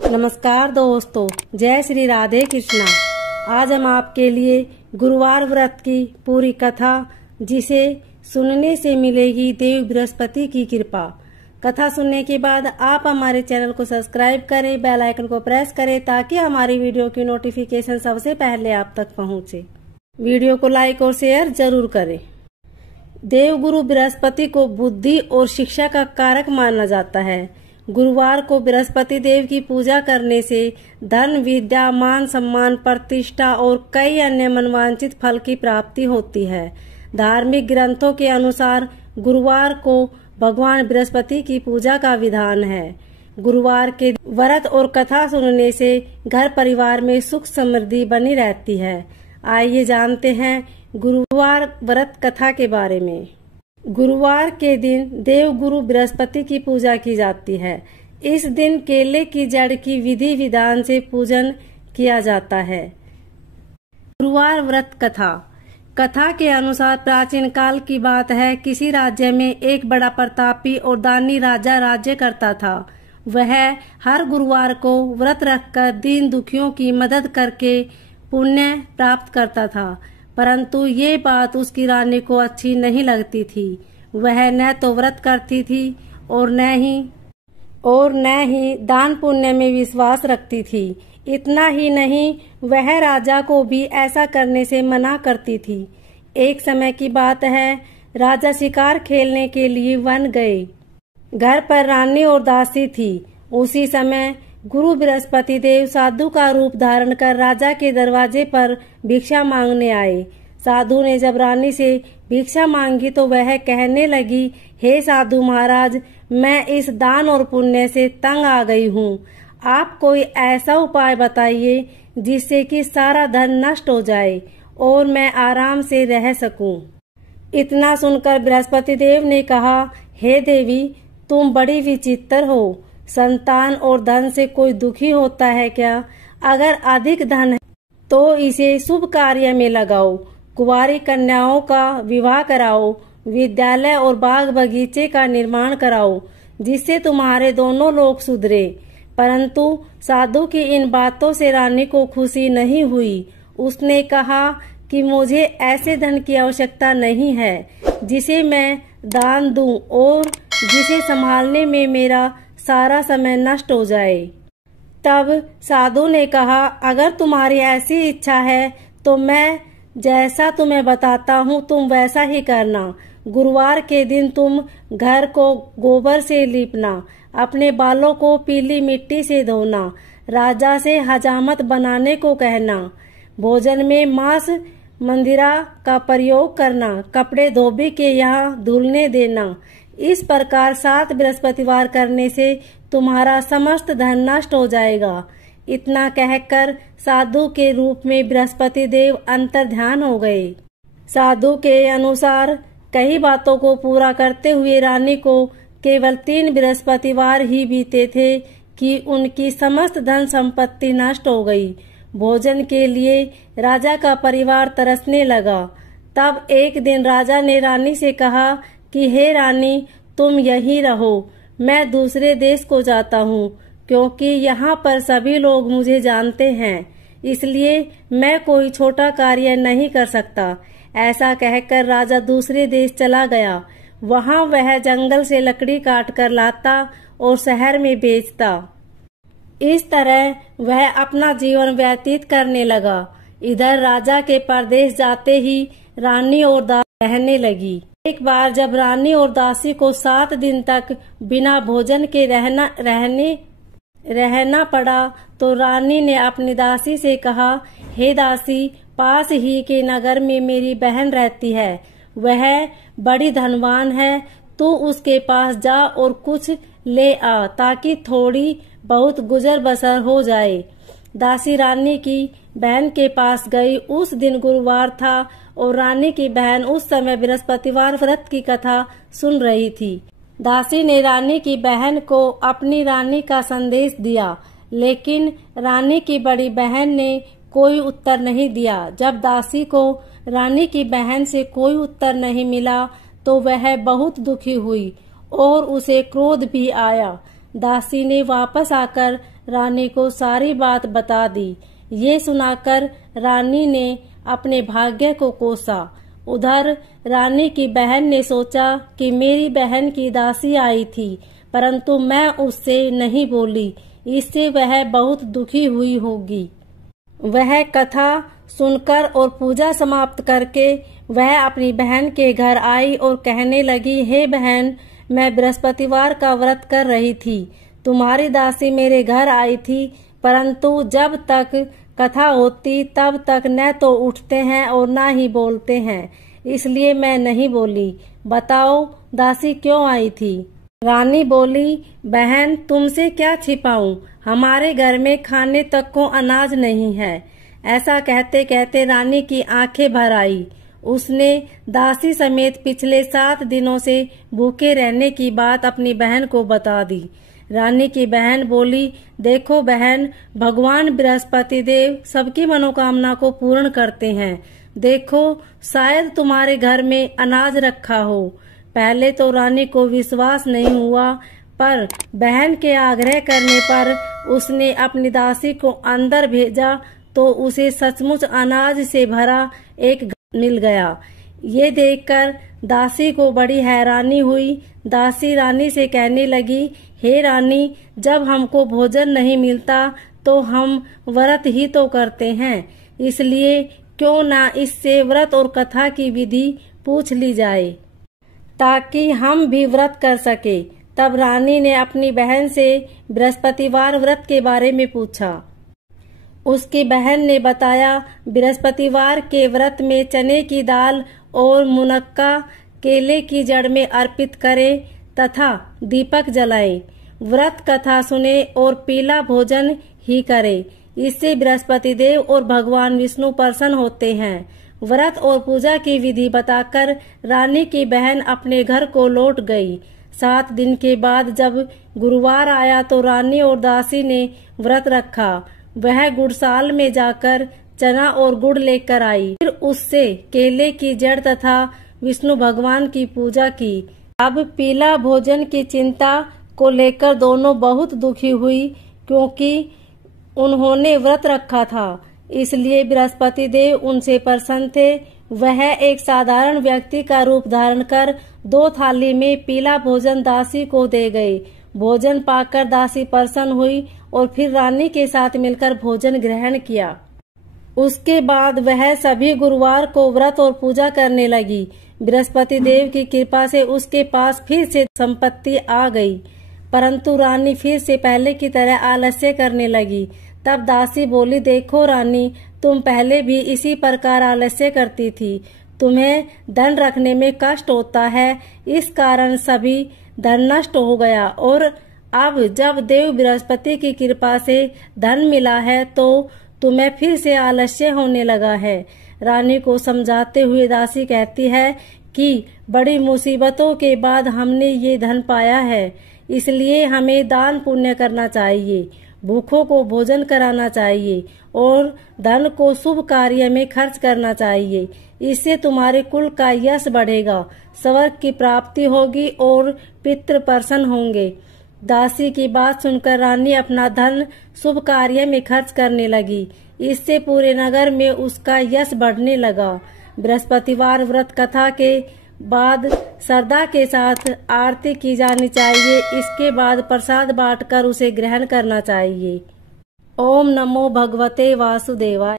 नमस्कार दोस्तों, जय श्री राधे कृष्णा। आज हम आपके लिए गुरुवार व्रत की पूरी कथा, जिसे सुनने से मिलेगी देव बृहस्पति की कृपा। कथा सुनने के बाद आप हमारे चैनल को सब्सक्राइब करें, बेल आइकन को प्रेस करें ताकि हमारी वीडियो की नोटिफिकेशन सबसे पहले आप तक पहुंचे। वीडियो को लाइक और शेयर जरूर करें। देव गुरु बृहस्पति को बुद्धि और शिक्षा का कारक माना जाता है। गुरुवार को बृहस्पति देव की पूजा करने से धन, विद्या, मान सम्मान, प्रतिष्ठा और कई अन्य मनवांछित फल की प्राप्ति होती है। धार्मिक ग्रंथों के अनुसार गुरुवार को भगवान बृहस्पति की पूजा का विधान है। गुरुवार के व्रत और कथा सुनने से घर परिवार में सुख समृद्धि बनी रहती है। आइए जानते हैं गुरुवार व्रत कथा के बारे में। गुरुवार के दिन देव गुरु बृहस्पति की पूजा की जाती है। इस दिन केले की जड़ की विधि विधान से पूजन किया जाता है। गुरुवार व्रत कथा। कथा के अनुसार प्राचीन काल की बात है। किसी राज्य में एक बड़ा प्रतापी और दानी राजा राज्य करता था। वह हर गुरुवार को व्रत रखकर दीन दुखियों की मदद करके पुण्य प्राप्त करता था, परंतु ये बात उसकी रानी को अच्छी नहीं लगती थी। वह न तो व्रत करती थी और न ही दान पुण्य में विश्वास रखती थी। इतना ही नहीं, वह राजा को भी ऐसा करने से मना करती थी। एक समय की बात है, राजा शिकार खेलने के लिए वन गए। घर पर रानी और दासी थी। उसी समय गुरु बृहस्पति देव साधु का रूप धारण कर राजा के दरवाजे पर भिक्षा मांगने आए। साधु ने जब रानी से भिक्षा मांगी तो वह कहने लगी, हे साधु महाराज, मैं इस दान और पुण्य से तंग आ गई हूँ। आप कोई ऐसा उपाय बताइए जिससे कि सारा धन नष्ट हो जाए और मैं आराम से रह सकूं। इतना सुनकर बृहस्पति देव ने कहा, हे देवी, तुम बड़ी विचित्र हो। संतान और धन से कोई दुखी होता है क्या? अगर अधिक धन है तो इसे शुभ कार्य में लगाओ। कुंवारी कन्याओं का विवाह कराओ। विद्यालय और बाग बगीचे का निर्माण कराओ, जिससे तुम्हारे दोनों लोग सुधरे। परंतु साधु की इन बातों से रानी को खुशी नहीं हुई। उसने कहा कि मुझे ऐसे धन की आवश्यकता नहीं है जिसे मैं दान दूं और जिसे संभालने में मेरा सारा समय नष्ट हो जाए। तब साधु ने कहा, अगर तुम्हारी ऐसी इच्छा है तो मैं जैसा तुम्हें बताता हूँ तुम वैसा ही करना। गुरुवार के दिन तुम घर को गोबर से लीपना, अपने बालों को पीली मिट्टी से धोना, राजा से हजामत बनाने को कहना, भोजन में मांस मंदिरा का प्रयोग करना, कपड़े धोबी के यहाँ धुलने देना। इस प्रकार 7 बृहस्पतिवार करने से तुम्हारा समस्त धन नष्ट हो जाएगा। इतना कहकर साधु के रूप में बृहस्पति देव अंतर्ध्यान हो गए। साधु के अनुसार कई बातों को पूरा करते हुए रानी को केवल 3 बृहस्पतिवार ही बीते थे कि उनकी समस्त धन संपत्ति नष्ट हो गई। भोजन के लिए राजा का परिवार तरसने लगा। तब एक दिन राजा ने रानी से कहा कि हे रानी, तुम यहीं रहो, मैं दूसरे देश को जाता हूँ, क्योंकि यहाँ पर सभी लोग मुझे जानते हैं, इसलिए मैं कोई छोटा कार्य नहीं कर सकता। ऐसा कहकर राजा दूसरे देश चला गया। वहाँ वह जंगल से लकड़ी काट कर लाता और शहर में बेचता। इस तरह वह अपना जीवन व्यतीत करने लगा। इधर राजा के परदेश जाते ही रानी और दासी रहने लगी। एक बार जब रानी और दासी को 7 दिन तक बिना भोजन के रहना पड़ा तो रानी ने अपनी दासी से कहा, हे दासी, पास ही के नगर में मेरी बहन रहती है। वह बड़ी धनवान है। तू उसके पास जा और कुछ ले आ ताकि थोड़ी बहुत गुजर बसर हो जाए। दासी रानी की बहन के पास गई। उस दिन गुरुवार था और रानी की बहन उस समय बृहस्पतिवार व्रत की कथा सुन रही थी। दासी ने रानी की बहन को अपनी रानी का संदेश दिया, लेकिन रानी की बड़ी बहन ने कोई उत्तर नहीं दिया। जब दासी को रानी की बहन से कोई उत्तर नहीं मिला तो वह बहुत दुखी हुई और उसे क्रोध भी आया। दासी ने वापस आकर रानी को सारी बात बता दी। ये सुनाकर रानी ने अपने भाग्य को कोसा। उधर रानी की बहन ने सोचा कि मेरी बहन की दासी आई थी, परंतु मैं उससे नहीं बोली, इससे वह बहुत दुखी हुई होगी। वह कथा सुनकर और पूजा समाप्त करके वह अपनी बहन के घर आई और कहने लगी, हे बहन, मैं बृहस्पतिवार का व्रत कर रही थी। तुम्हारी दासी मेरे घर आई थी, परंतु जब तक कथा होती तब तक न तो उठते हैं और न ही बोलते हैं, इसलिए मैं नहीं बोली। बताओ दासी क्यों आई थी? रानी बोली, बहन तुमसे क्या छिपाऊं, हमारे घर में खाने तक को अनाज नहीं है। ऐसा कहते कहते रानी की आंखें भर आई। उसने दासी समेत पिछले 7 दिनों से भूखे रहने की बात अपनी बहन को बता दी। रानी की बहन बोली, देखो बहन, भगवान बृहस्पति देव सबकी मनोकामना को पूर्ण करते हैं। देखो शायद तुम्हारे घर में अनाज रखा हो। पहले तो रानी को विश्वास नहीं हुआ, पर बहन के आग्रह करने पर उसने अपनी दासी को अंदर भेजा तो उसे सचमुच अनाज से भरा एक मिल गया। ये देखकर दासी को बड़ी हैरानी हुई। दासी रानी से कहने लगी, हे रानी, जब हमको भोजन नहीं मिलता तो हम व्रत ही तो करते हैं, इसलिए क्यों ना इससे व्रत और कथा की विधि पूछ ली जाए ताकि हम भी व्रत कर सके। तब रानी ने अपनी बहन से बृहस्पतिवार व्रत के बारे में पूछा। उसकी बहन ने बताया, बृहस्पतिवार के व्रत में चने की दाल और मुनक्का केले की जड़ में अर्पित करे तथा दीपक जलाए, व्रत कथा सुने और पीला भोजन ही करे। इससे बृहस्पति देव और भगवान विष्णु प्रसन्न होते हैं। व्रत और पूजा की विधि बताकर रानी की बहन अपने घर को लौट गई। 7 दिन के बाद जब गुरुवार आया तो रानी और दासी ने व्रत रखा। वह गुड़साल में जाकर चना और गुड़ लेकर आई, फिर उससे केले की जड़ तथा विष्णु भगवान की पूजा की। अब पीला भोजन की चिंता को लेकर दोनों बहुत दुखी हुई, क्योंकि उन्होंने व्रत रखा था, इसलिए बृहस्पति देव उनसे प्रसन्न थे। वह एक साधारण व्यक्ति का रूप धारण कर 2 थाली में पीला भोजन दासी को दे गए। भोजन पाकर दासी प्रसन्न हुई और फिर रानी के साथ मिलकर भोजन ग्रहण किया। उसके बाद वह सभी गुरुवार को व्रत और पूजा करने लगी। बृहस्पति देव की कृपा से उसके पास फिर से संपत्ति आ गई, परंतु रानी फिर से पहले की तरह आलस्य करने लगी। तब दासी बोली, देखो रानी, तुम पहले भी इसी प्रकार आलस्य करती थी। तुम्हें धन रखने में कष्ट होता है, इस कारण सभी धन नष्ट हो गया, और अब जब देव बृहस्पति की कृपा से धन मिला है तो तुम्हें फिर से आलस्य होने लगा है। रानी को समझाते हुए दासी कहती है कि बड़ी मुसीबतों के बाद हमने ये धन पाया है, इसलिए हमें दान पुण्य करना चाहिए, भूखों को भोजन कराना चाहिए और धन को शुभ कार्य में खर्च करना चाहिए। इससे तुम्हारे कुल का यश बढ़ेगा, स्वर्ग की प्राप्ति होगी और पितृ प्रसन्न होंगे। दासी की बात सुनकर रानी अपना धन शुभ कार्य में खर्च करने लगी। इससे पूरे नगर में उसका यश बढ़ने लगा। बृहस्पतिवार व्रत कथा के बाद श्रद्धा के साथ आरती की जानी चाहिए। इसके बाद प्रसाद बांटकर उसे ग्रहण करना चाहिए। ओम नमो भगवते वासुदेवाय।